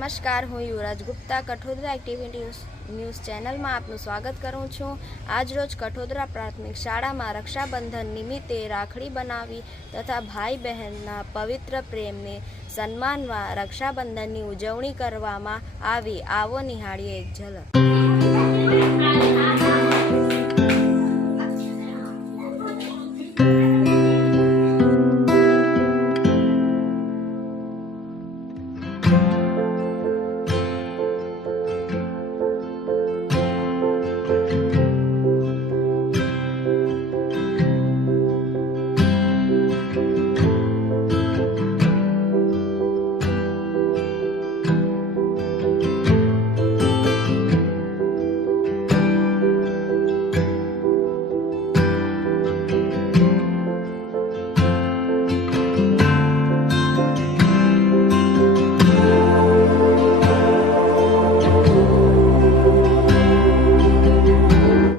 નમસ્કાર, હું યુવરાજ Gupta Kathodara activity news ચેનલમાં આપનું સ્વાગત કરું છું। આજરોજ કઠોદરા પ્રાથમિક શાળામાં રક્ષાબંધન નિમિત્તે રાખડી બનાવી તથા ભાઈ બહેનના પવિત્ર પ્રેમને સન્માનવા રક્ષાબંધનની ઉજવણી કરવામાં આવી। આવો નિહાળીએ એક ઝલક।